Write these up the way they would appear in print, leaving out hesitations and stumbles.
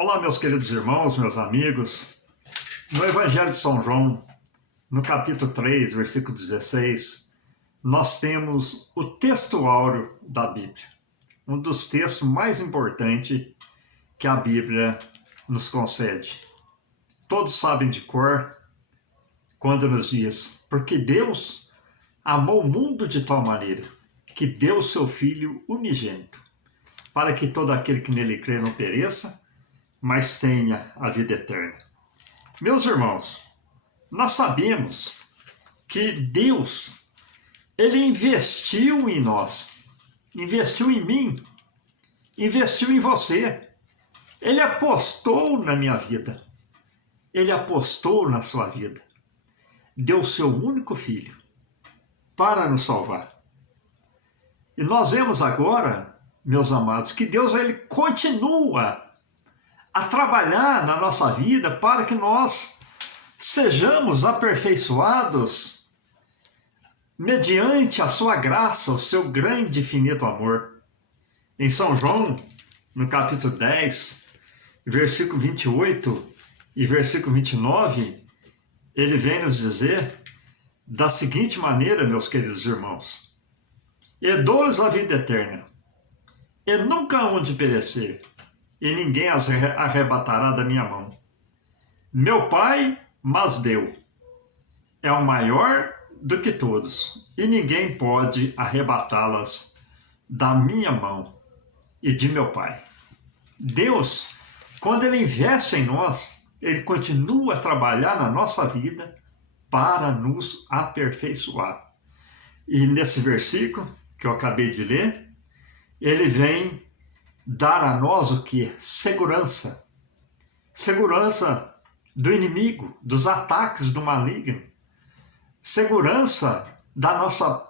Olá, meus queridos irmãos, meus amigos. No Evangelho de São João, no capítulo 3, versículo 16, nós temos o texto áureo da Bíblia, um dos textos mais importantes que a Bíblia nos concede. Todos sabem de cor quando nos diz: porque Deus amou o mundo de tal maneira que deu seu Filho unigênito, para que todo aquele que nele crê não pereça, mas tenha a vida eterna. Meus irmãos, nós sabemos que Deus, Ele investiu em nós, investiu em mim, investiu em você. Ele apostou na minha vida, Ele apostou na sua vida. Deu seu único filho para nos salvar. E nós vemos agora, meus amados, que Deus ele continua a trabalhar na nossa vida para que nós sejamos aperfeiçoados mediante a sua graça, o seu grande e infinito amor. Em São João, no capítulo 10, versículo 28 e versículo 29, ele vem nos dizer da seguinte maneira, meus queridos irmãos: e dou-lhes a vida eterna, e nunca hão de perecer, e ninguém as arrebatará da minha mão. Meu Pai mas deu, é o maior do que todos, e ninguém pode arrebatá-las da minha mão e de meu Pai. Deus, quando Ele investe em nós, Ele continua a trabalhar na nossa vida para nos aperfeiçoar. E nesse versículo que eu acabei de ler, Ele vem dar a nós o que? Segurança. Segurança do inimigo, dos ataques do maligno. Segurança da nossa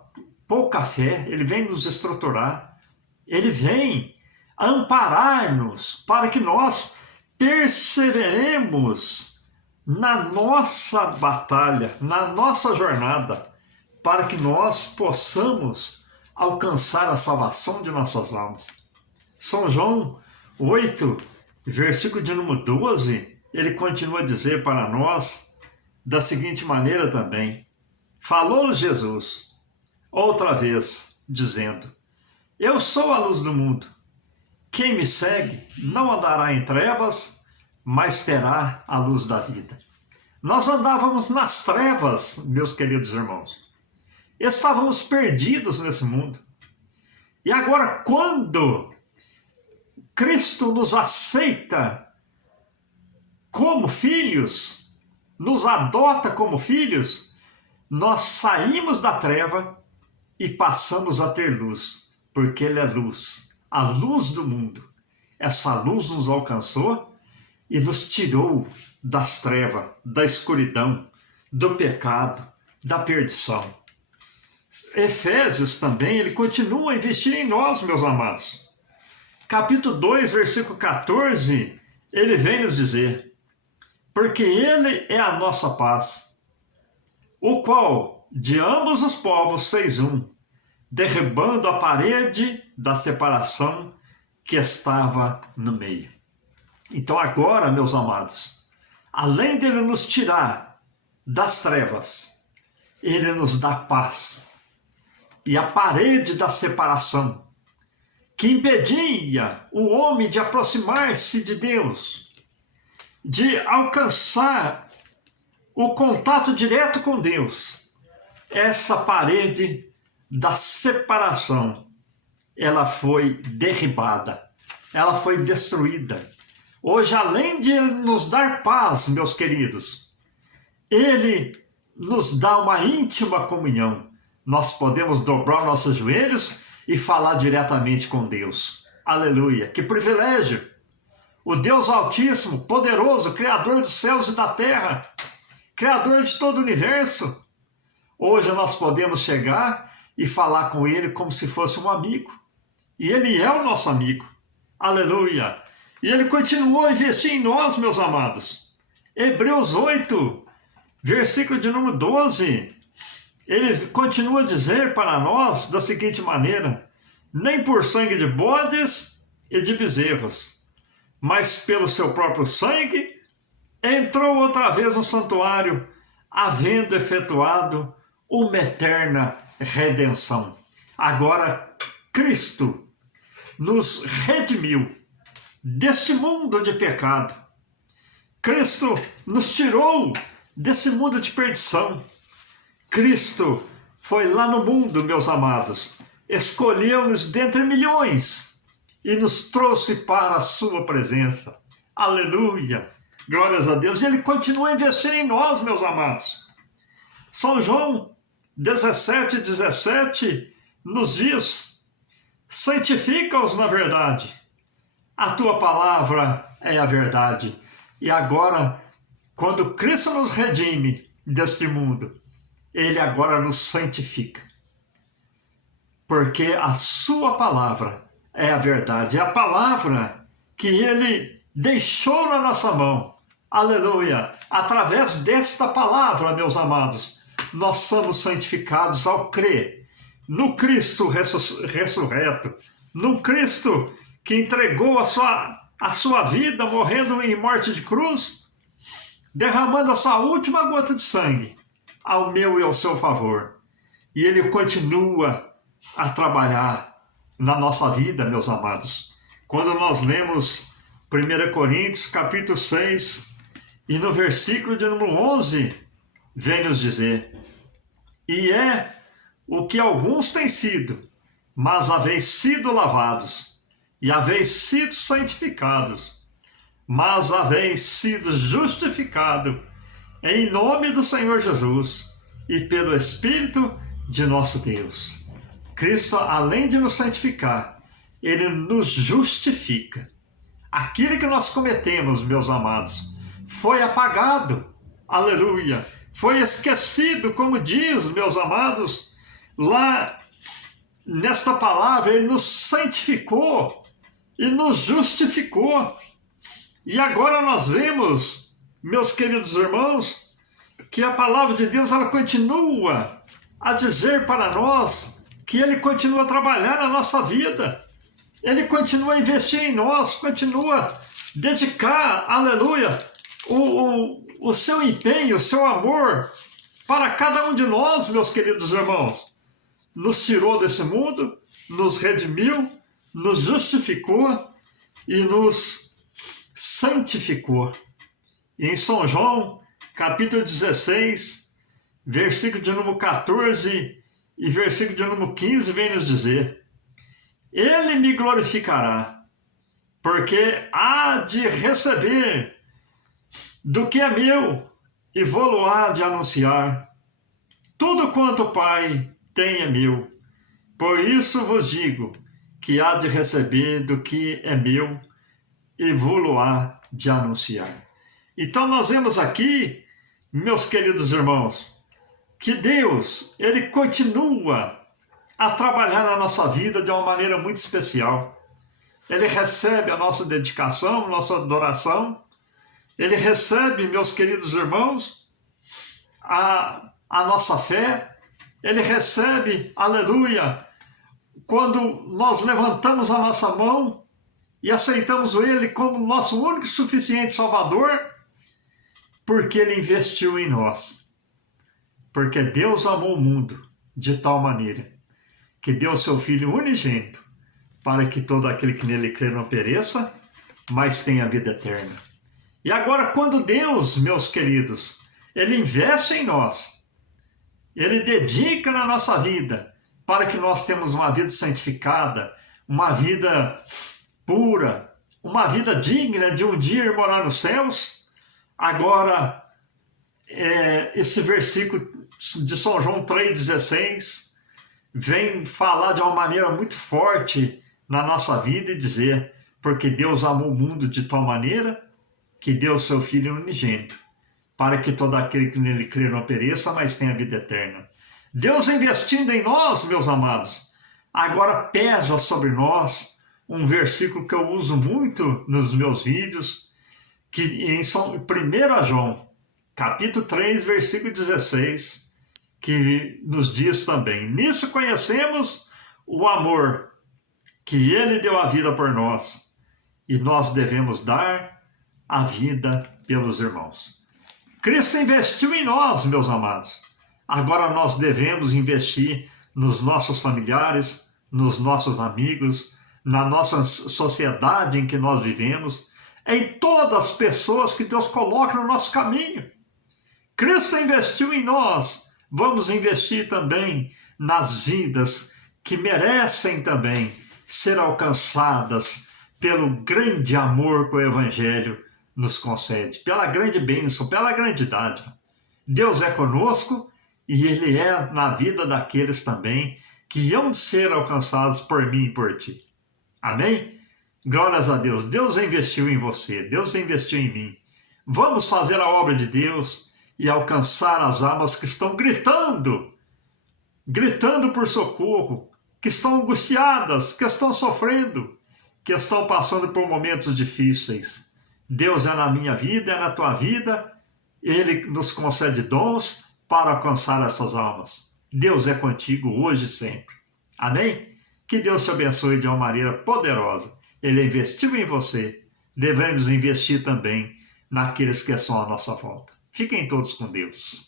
pouca fé. Ele vem nos estruturar. Ele vem amparar-nos para que nós perseveremos na nossa batalha, na nossa jornada, para que nós possamos alcançar a salvação de nossas almas. São João 8, versículo de número 12, ele continua a dizer para nós da seguinte maneira também: falou-lhes Jesus outra vez, dizendo: eu sou a luz do mundo. Quem me segue não andará em trevas, mas terá a luz da vida. Nós andávamos nas trevas, meus queridos irmãos. Estávamos perdidos nesse mundo. E agora, quando Cristo nos aceita como filhos, nos adota como filhos, nós saímos da treva e passamos a ter luz, porque Ele é luz, a luz do mundo. Essa luz nos alcançou e nos tirou das trevas, da escuridão, do pecado, da perdição. Efésios também, ele continua a investir em nós, meus amados. Capítulo 2, versículo 14, ele vem nos dizer: porque Ele é a nossa paz, o qual de ambos os povos fez um, derribando a parede da separação que estava no meio. Então agora, meus amados, além dele nos tirar das trevas, Ele nos dá paz. E a parede da separação, que impedia o homem de aproximar-se de Deus, de alcançar o contato direto com Deus, essa parede da separação, ela foi derribada, ela foi destruída. Hoje, além de Ele nos dar paz, meus queridos, Ele nos dá uma íntima comunhão. Nós podemos dobrar nossos joelhos e falar diretamente com Deus. Aleluia! Que privilégio! O Deus Altíssimo, poderoso, Criador dos céus e da terra, Criador de todo o universo. Hoje nós podemos chegar e falar com Ele como se fosse um amigo. E Ele é o nosso amigo. Aleluia! E Ele continuou a investir em nós, meus amados. Hebreus 8, versículo de número 12, ele continua a dizer para nós da seguinte maneira: nem por sangue de bodes e de bezerros, mas pelo seu próprio sangue, entrou outra vez no santuário, havendo efetuado uma eterna redenção. Agora, Cristo nos redimiu deste mundo de pecado. Cristo nos tirou desse mundo de perdição. Cristo foi lá no mundo, meus amados, escolheu-nos dentre milhões e nos trouxe para a sua presença. Aleluia! Glórias a Deus. E Ele continua a investir em nós, meus amados. São João 17:17 nos diz: santifica-os na verdade. A tua palavra é a verdade. E agora, quando Cristo nos redime deste mundo, Ele agora nos santifica. Porque a sua palavra é a verdade. É a palavra que Ele deixou na nossa mão. Aleluia! Através desta palavra, meus amados, nós somos santificados ao crer no Cristo ressurreto, no Cristo que entregou a sua vida morrendo em morte de cruz, derramando a sua última gota de sangue ao meu e ao seu favor. E Ele continua a trabalhar na nossa vida, meus amados. Quando nós lemos 1 Coríntios, capítulo 6, e no versículo de número 11, vem nos dizer: e é o que alguns têm sido, mas haveis sido lavados, e haveis sido santificados, mas haveis sido justificado em nome do Senhor Jesus e pelo Espírito de nosso Deus. Cristo, além de nos santificar, Ele nos justifica. Aquilo que nós cometemos, meus amados, foi apagado. Aleluia! Foi esquecido, como diz, meus amados, lá nesta palavra, Ele nos santificou e nos justificou. E agora nós vemos, meus queridos irmãos, que a palavra de Deus ela continua a dizer para nós que Ele continua a trabalhar na nossa vida. Ele continua a investir em nós, continua a dedicar, aleluia, o seu empenho, o seu amor para cada um de nós, meus queridos irmãos. Nos tirou desse mundo, nos redimiu, nos justificou e nos santificou. E em São João, capítulo 16, versículo de número 14 e versículo de número 15, vem nos dizer: Ele me glorificará, porque há de receber do que é meu e vou-lo-á de anunciar. Tudo quanto o Pai tem é meu. Por isso vos digo que há de receber do que é meu e vou-lo-á de anunciar. Então nós vemos aqui, meus queridos irmãos, que Deus, Ele continua a trabalhar na nossa vida de uma maneira muito especial. Ele recebe a nossa dedicação, a nossa adoração. Ele recebe, meus queridos irmãos, a nossa fé. Ele recebe, aleluia, quando nós levantamos a nossa mão e aceitamos Ele como nosso único e suficiente Salvador, porque Ele investiu em nós. Porque Deus amou o mundo de tal maneira que deu seu Filho unigênito para que todo aquele que nele crê não pereça, mas tenha a vida eterna. E agora, quando Deus, meus queridos, Ele investe em nós, Ele dedica na nossa vida para que nós tenhamos uma vida santificada, uma vida pura, uma vida digna de um dia ir morar nos céus. Agora, esse versículo de São João 3,16 vem falar de uma maneira muito forte na nossa vida e dizer: porque Deus amou o mundo de tal maneira que deu o seu Filho unigênito, para que todo aquele que nele crê não pereça, mas tenha vida eterna. Deus investindo em nós, meus amados. Agora pesa sobre nós um versículo que eu uso muito nos meus vídeos, que em 1 João, capítulo 3, versículo 16, que nos diz também: nisso conhecemos o amor, que Ele deu a vida por nós, e nós devemos dar a vida pelos irmãos. Cristo investiu em nós, meus amados. Agora nós devemos investir nos nossos familiares, nos nossos amigos, na nossa sociedade em que nós vivemos, em todas as pessoas que Deus coloca no nosso caminho. Cristo investiu em nós, vamos investir também nas vidas que merecem também ser alcançadas pelo grande amor que o Evangelho nos concede, pela grande bênção, pela grande dádiva. Deus é conosco e Ele é na vida daqueles também que hão de ser alcançados por mim e por ti. Amém? Glórias a Deus. Deus investiu em você, Deus investiu em mim. Vamos fazer a obra de Deus e alcançar as almas que estão gritando por socorro, que estão angustiadas, que estão sofrendo, que estão passando por momentos difíceis. Deus é na minha vida, é na tua vida, Ele nos concede dons para alcançar essas almas. Deus é contigo hoje e sempre. Amém? Que Deus te abençoe de uma maneira poderosa. Ele investiu em você, devemos investir também naqueles que são à nossa volta. Fiquem todos com Deus.